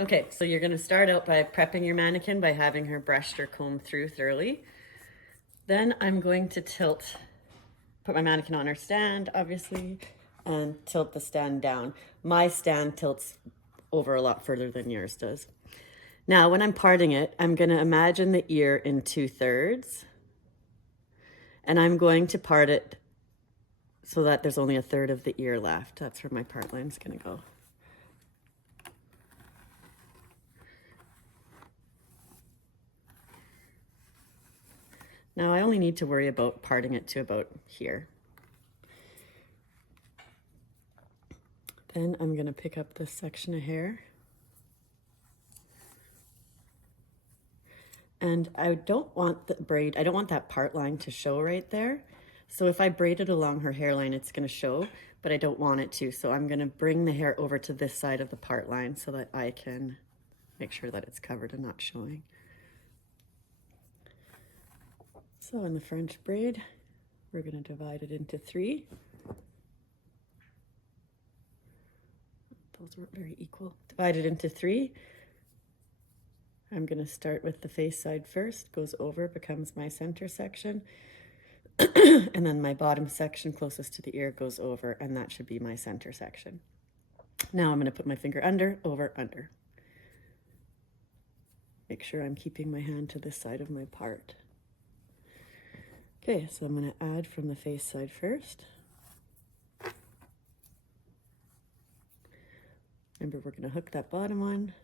Okay, so you're gonna start out by prepping your mannequin by having her brushed or combed through thoroughly. Then I'm going to put my mannequin on her stand, obviously, and tilt the stand down. My stand tilts over a lot further than yours does. Now, when I'm parting it, I'm gonna imagine the ear in 2/3, and I'm going to part it so that there's only 1/3 of the ear left. That's where my part line's gonna go. Now I only need to worry about parting it to about here. Then I'm gonna pick up this section of hair. And I don't want the braid, I don't want that part line to show right there. So if I braid it along her hairline, it's gonna show, but I don't want it to. So I'm gonna bring the hair over to this side of the part line so that I can make sure that it's covered and not showing. So in the French braid, we're gonna divide it into 3. Those weren't very equal. Divide it into 3. I'm gonna start with the face side first, goes over, becomes my center section. And then my bottom section closest to the ear goes over, and that should be my center section. Now I'm gonna put my finger under, over, under. Make sure I'm keeping my hand to this side of my part. Okay, so I'm gonna add from the face side first. Remember, we're gonna hook that bottom one.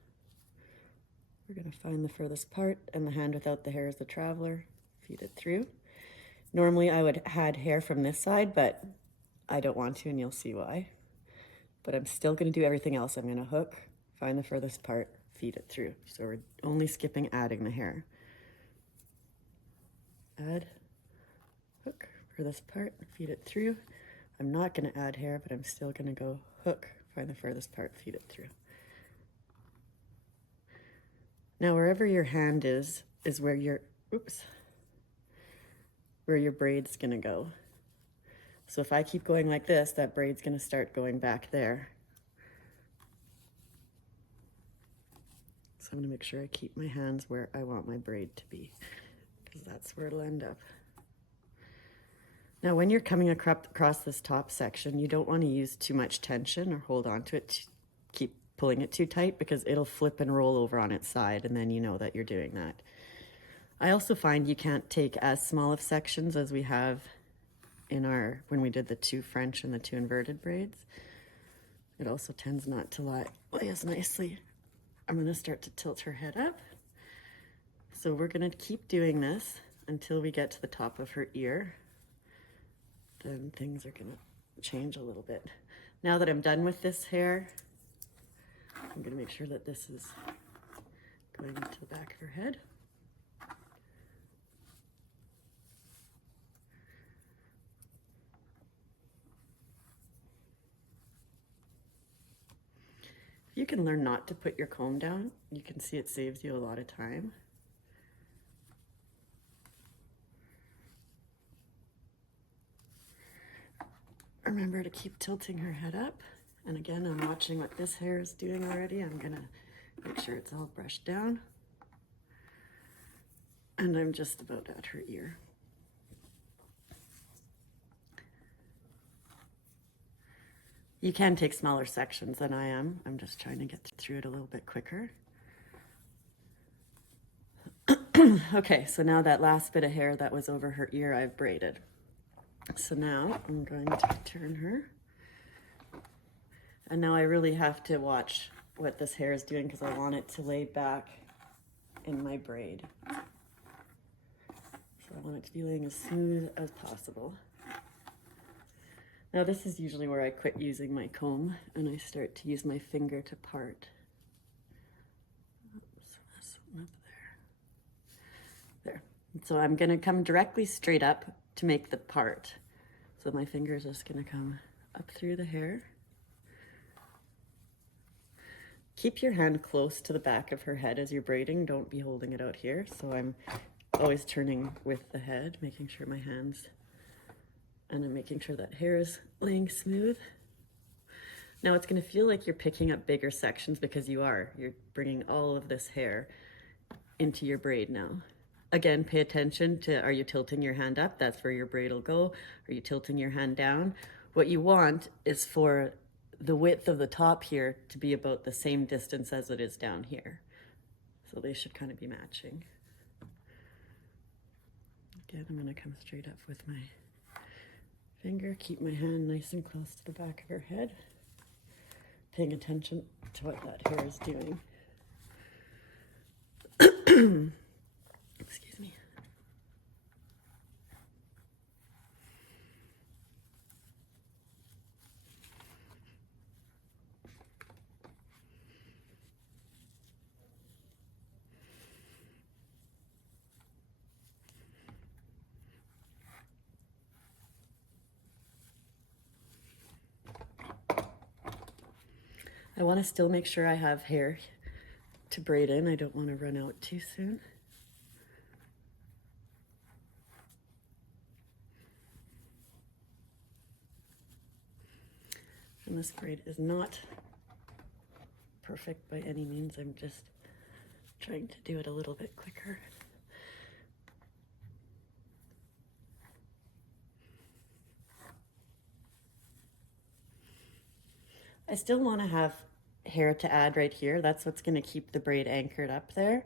We're gonna find the furthest part, and the hand without the hair is the traveler. Feed it through. Normally I would add hair from this side, but I don't want to, and you'll see why. But I'm still gonna do everything else. I'm gonna hook, find the furthest part, feed it through. So we're only skipping adding the hair. Add, hook, furthest part, feed it through. I'm not gonna add hair, but I'm still gonna go hook, find the furthest part, feed it through. Now wherever your hand is where your, where your braid's gonna go. So if I keep going like this, that braid's gonna start going back there. So I'm gonna make sure I keep my hands where I want my braid to be, because that's where it'll end up. Now when you're coming across this top section, you don't wanna use too much tension or hold on to it, keep pulling it too tight, because it'll flip and roll over on its side, and then you know that you're doing that. I also find you can't take as small of sections as we have in when we did the 2 French and the 2 inverted braids. It also tends not to lay as nicely. I'm gonna start to tilt her head up. So we're gonna keep doing this until we get to the top of her ear. Then things are gonna change a little bit. Now that I'm done with this hair, I'm gonna make sure that this is going into the back of her head. If you can learn not to put your comb down, you can see it saves you a lot of time. Remember to keep tilting her head up. And again, I'm watching what this hair is doing already. I'm gonna make sure it's all brushed down. And I'm just about at her ear. You can take smaller sections than I am. I'm just trying to get through it a little bit quicker. Okay, so now that last bit of hair that was over her ear, I've braided. So now I'm going to turn her. And now I really have to watch what this hair is doing, because I want it to lay back in my braid. So I want it to be laying as smooth as possible. Now this is usually where I quit using my comb and I start to use my finger to part. Oops, that's up there. There. So I'm gonna come directly straight up to make the part. So my finger is just gonna come up through the hair. Keep your hand close to the back of her head as you're braiding. Don't be holding it out here. So I'm always turning with the head, making sure my hands, and I'm making sure that hair is laying smooth. Now it's going to feel like you're picking up bigger sections because you are. You're bringing all of this hair into your braid now. Again, pay attention to, are you tilting your hand up? That's where your braid will go. Are you tilting your hand down? What you want is for the width of the top here to be about the same distance as it is down here. So they should kind of be matching. Again, I'm going to come straight up with my finger, keep my hand nice and close to the back of her head, paying attention to what that hair is doing. Excuse me. I want to still make sure I have hair to braid in. I don't want to run out too soon. And this braid is not perfect by any means. I'm just trying to do it a little bit quicker. I still want to have hair to add right here. That's what's going to keep the braid anchored up there.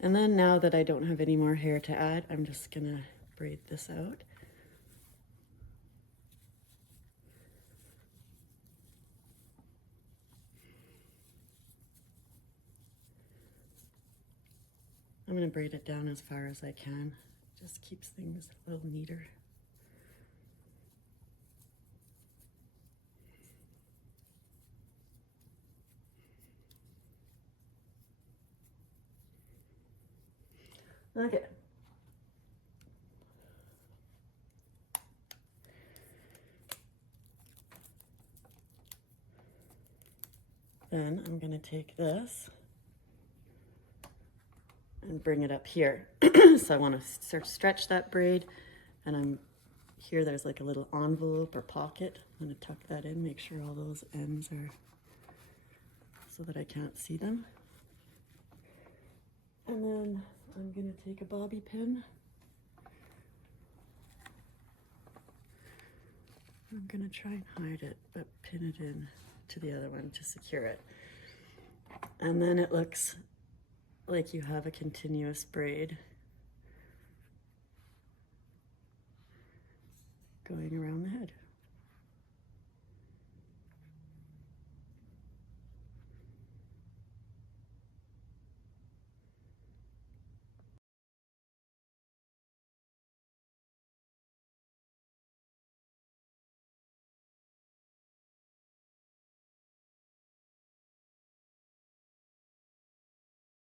And then now that I don't have any more hair to add, I'm just going to braid this out. I'm going to braid it down as far as I can. Just keeps things a little neater. Okay. Then I'm going to take this and bring it up here. So I want to sort of stretch that braid, and I'm here, there's like a little envelope or pocket. I'm going to tuck that in, make sure all those ends are so that I can't see them. And then I'm going to take a bobby pin. I'm going to try and hide it, but pin it in to the other one to secure it. And then it looks like you have a continuous braid going around the head.